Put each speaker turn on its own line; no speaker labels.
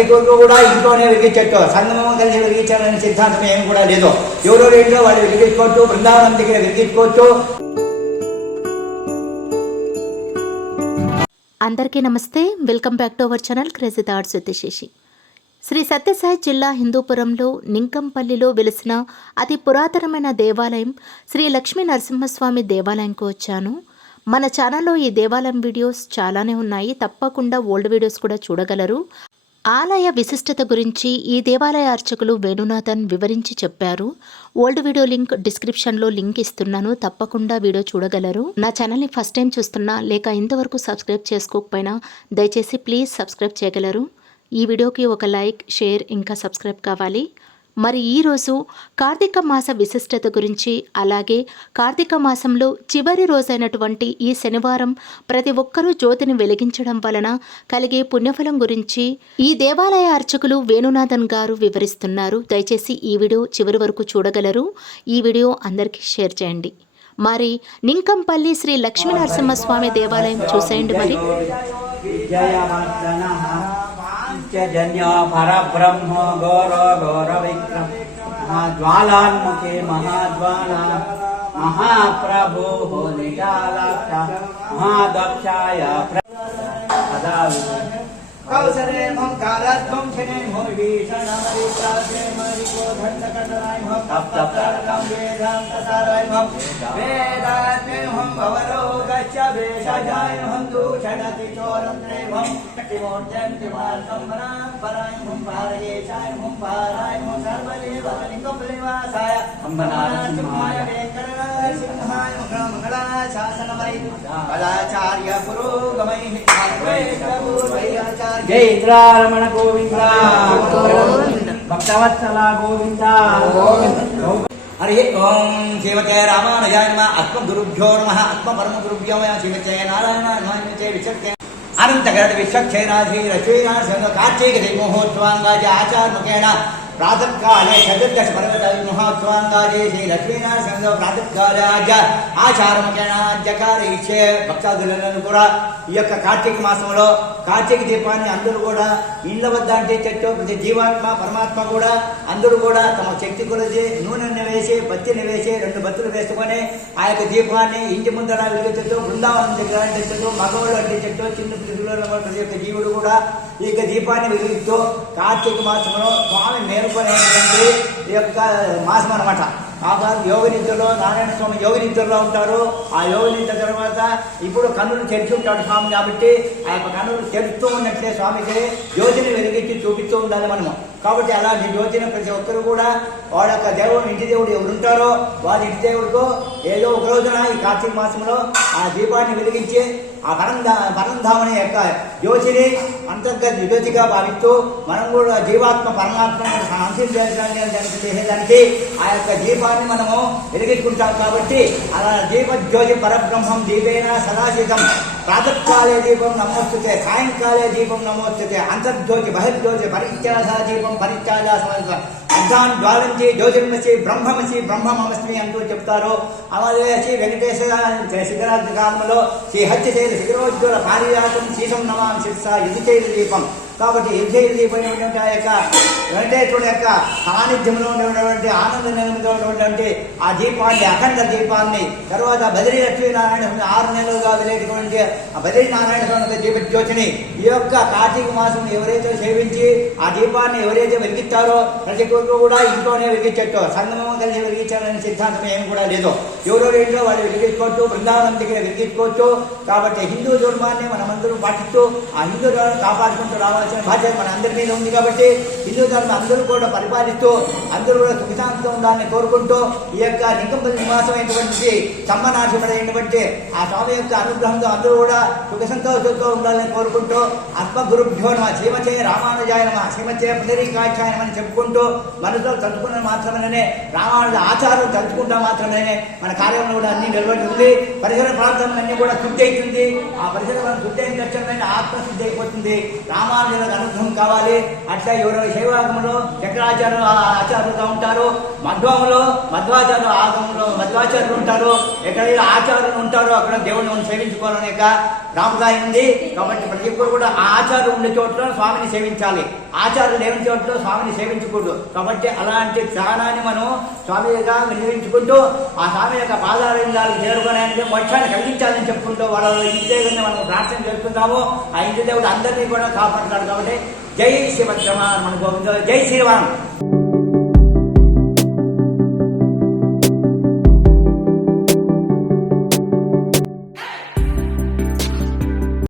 ఎక్కువగా కూడా ఇంట్లోనే వెలిగించట్టు సంగమం కలిసి వెలిగించాలనే సిద్ధాంతం ఏమి కూడా లేదు. ఎవరో ఇంట్లో వాళ్ళు వెలిగించుకోవచ్చు బృందావనం దగ్గర వెలిగించుకోవచ్చు.
అందరికీ నమస్తే. Welcome back to our channel crazy thoughts Sashi. Sri Sathya Sai జిల్లా హిందూపురంలో నింకంపల్లిలో వెలిసిన అతి పురాతనమైన దేవాలయం శ్రీ లక్ష్మీ నరసింహస్వామి దేవాలయంకు వచ్చాను. మన ఛానల్లో ఈ దేవాలయం వీడియోస్ చాలానే ఉన్నాయి. తప్పకుండా ఓల్డ్ వీడియోస్ కూడా చూడగలరు. ఆలయ విశిష్టత గురించి ఈ దేవాలయ అర్చకులు వేణునాథన్ వివరించి చెప్పారు. ఓల్డ్ వీడియో లింక్ డిస్క్రిప్షన్లో లింక్ ఇస్తున్నాను. తప్పకుండా వీడియో చూడగలరు. నా ఛానల్ని ఫస్ట్ టైం చూస్తున్నా లేక ఇంతవరకు సబ్స్క్రైబ్ చేసుకోకపోయినా దయచేసి ప్లీజ్ సబ్స్క్రైబ్ చేయగలరు. ఈ వీడియోకి ఒక లైక్ షేర్ ఇంకా సబ్స్క్రైబ్ కావాలి. మరి ఈరోజు కార్తీక మాస విశిష్టత గురించి అలాగే కార్తీక మాసంలో చివరి రోజైనటువంటి ఈ శనివారం ప్రతి ఒక్కరూ జ్యోతిని వెలిగించడం వలన కలిగే పుణ్యఫలం గురించి ఈ దేవాలయ అర్చకులు వేణునాథన్ గారు వివరిస్తున్నారు. దయచేసి ఈ వీడియో చివరి వరకు చూడగలరు. ఈ వీడియో అందరికీ షేర్ చేయండి. మరి నింకంపల్లి శ్రీ లక్ష్మీ నరసింహస్వామి దేవాలయం చూసేయండి మరి.
नित्यजन्यभर ब्रह्म गौर गौर विक्रम महाज्वालामुखे महाज्वाला महाप्रभो निजालाक्षा महादक्षा सदा कौशलेमं कारध्वं शनेमो भीषणमरिताग्रेमरिको धन्दकटरायमं तप्तप्तरकं वेदान्तसारायमं वेदात्मेहं भवरो गच्छ वेषजायमं दूषणति चोरं प्रेमं किमोर्जं किमार्तं वरां परायमं पारयेशायमं पारायमं सर्वदेवनिकं निवासाय अम्बनारसिंहाय वेङ्कर పరాయ మం పారయేశాయ మం పారాయ మం సర్వదేవ నికంబలివాసాయ అంబనారసింహాయ వెంకటనరసింహాయ మంగళాశాసనమై పదాచార్య పురోగమై జై ఇంద్రారమణ గోవింద భక్తవత్సల గోవింద హరి ఓం శ్రీమతే రామానుజాయ నమ ఆత్మ గురుభ్యో నమ ఆత్మ పరమ గురుభ్యో నమ శ్రీమతే నారాయణ శ్రీ చతుర్దశ శ్రీ లక్ష్మీనారాయణ ఇచ్చే భక్తాదులను కూడా ఈ యొక్క కార్తీక మాసంలో కార్తీక దీపాన్ని అందరూ కూడా ఇళ్ళ వద్ద అంటే చెట్టు ప్రతి జీవాత్మ పరమాత్మ కూడా అందరూ కూడా తమ శక్తి కొలది నూనెను వేసి బత్తిని వేసి రెండు బత్తులు వేసుకొని ఆ యొక్క దీపాన్ని ఇంటి ముందర వెలిగించట్టు బృందావనం దగ్గర చెట్టు మగవాళ్ళు చెట్టు చిన్న పిల్లలు ప్రతి ఒక్క జీవుడు కూడా ఈ యొక్క దీపాన్ని వెలిగిస్తూ కార్తీక మాసంలో స్వామి మేలుకొనేటువంటి ఈ యొక్క మాసం అనమాట కాబట్టి యోగ నిద్రలో నారాయణ స్వామి యోగ నిద్రలో ఉంటారు. ఆ యోగ నిద్ర తర్వాత ఇప్పుడు కన్నులు తెరిచి ఉంటాడు స్వామి కాబట్టి ఆ యొక్క కన్నులు తెరుస్తూ ఉన్నట్లే స్వామికి జ్యోతిని వెలిగించి చూపిస్తూ ఉండాలి మనము. కాబట్టి అలాంటి జ్యోతిని ప్రతి ఒక్కరు కూడా వాళ్ళ యొక్క దేవుడు ఇంటి దేవుడు ఎవరు ఉంటారో వాళ్ళ ఇంటి దేవుడితో ఏదో ఒక రోజున ఈ కార్తీక మాసంలో ఆ దీపాన్ని వెలిగించి ఆ పరంధా పరంధామని యొక్క జ్యోతిని అంతర్గత జ్యోతిగా భావిస్తూ మనం కూడా జీవాత్మ పరమాత్మ సంసిద్ధడానికి చేసేదానికి ఆ యొక్క దీపాన్ని మనము వెలిగించుకుంటాం కాబట్టి అలా దీప జ్యోతి పరబ్రహ్మం దీపేన సదాశితం. ప్రాతకాలే దీపం నమోస్తుతే సాయంకాలే దీపం నమోస్తుతే అంతర్జ్యోతి బహిర్జ్యోతి పరిత్యాస దీపం పరిత్యాజ సమస్త. అర్థాన్ జ్వాలించి జ్యోతిర్మసి బ్రహ్మమసి బ్రహ్మమస్మి అంటూ చెప్తారు. అలాగే శ్రీ వెంకటేశ్వర శిఖరాజ కాలంలో శ్రీ హత్యశైల శిఖరోజ్వల పారిజాతం శీసం నమాం శిర్స యుధిచైల దీపం. కాబట్టి యుద్ధైల దీపం ఏమిటంటే ఆ యొక్క వెంకటేశ్వరుడు యొక్క సాన్నిధ్యంలో ఉండేటువంటి ఆనంద నిలయంలో ఉన్నటువంటి ఆ దీపాన్ని అఖండ దీపాన్ని తర్వాత బదిరీ లక్ష్మీనారాయణ స్వామి ఆరు నెలలుగా వెలిగేటువంటి ఆ బదిరి నారాయణ స్వామి దీప జ్యోతిని ఈ యొక్క కార్తీక మాసం ఎవరైతే సేవించి ఆ దీపాన్ని ఎవరైతే వెలిగిస్తారో ప్రతి ఒక్కరు కూడా ఇంట్లోనే వెలిగించట్టు సంగమం కలిసి వెలిగించాలనే సిద్ధాంతం ఏమి కూడా లేదు. ఎవరెవరి ఇంట్లో వాళ్ళు వెలిగించుకోవచ్చు బృందావనం దగ్గర వెలిగించుకోవచ్చు. కాబట్టి హిందూ ధర్మాన్ని మనమందరం పాటిస్తూ ఆ హిందూ ధర్మాన్ని కాపాడుకుంటూ రావాలి. భాష మన అందరి మీద ఉంది కాబట్టి హిందూ ధర్మం అందరూ కూడా పరిపాలిస్తూ అందరూ కూడా సుఖశాంతితో ఉండాలని కోరుకుంటూ ఈ యొక్క నికంపల్లి నివాసం అయినటువంటి ఆ స్వామి యొక్క అనుగ్రహంతో అందరూ కూడా సుఖ సంతోషంతో ఉండాలని కోరుకుంటూ ఆత్మగురుభ్యో నమ శ్రీమచే రామానుజాయ నమ శ్రీమచే పునరీకాక్షాయ అని చెప్పుకుంటూ మనసులో తలుచుకున్న మాత్రమే రామానుజ ఆచారం తలుచుకుంటా మాత్రమే మన కార్యంలో కూడా అన్ని నిలబడుతుంది. పరిసర ప్రాంతం అన్ని కూడా శుద్ధి అవుతుంది. ఆ పరిసర శుద్ధి అయిన తక్షణమే ఆత్మ శుద్ధి అయిపోతుంది. రామానుజ శివాజీలకు అనుగ్రహం కావాలి. అట్లా ఎవరో శైవాగంలో శంకరాచార్యులు ఆ ఆచార్యులుగా ఉంటారు. మధ్వంలో మధ్వాచార్యులు ఆగంలో మధ్వాచార్యులు ఉంటారు. ఎక్కడైతే ఆచార్యులు ఉంటారో అక్కడ దేవుడిని సేవించుకోవాలనే యొక్క ఉంది. కాబట్టి ప్రతి ఒక్కరు కూడా ఆ ఆచారం ఉండే చోట్ల స్వామిని సేవించాలి. ఆచారం లేని చోట్ల స్వామిని సేవించకూడదు. కాబట్టి అలాంటి స్థానాన్ని మనం స్వామిగా వినియోగించుకుంటూ ఆ స్వామి యొక్క పాదారిందాలకు చేరుకోవడానికి మోక్షాన్ని కలిగించాలని చెప్పుకుంటూ వాళ్ళ ఇంటి దేవుడిని మనం ప్రార్థన చేసుకుంటాము ఆ ఇంటి దేవుడు అందరినీ కూడా కాపాడతాడు. కాబట్టి జై శివద్రమ మన గోవింద జై శ్రీరామ్.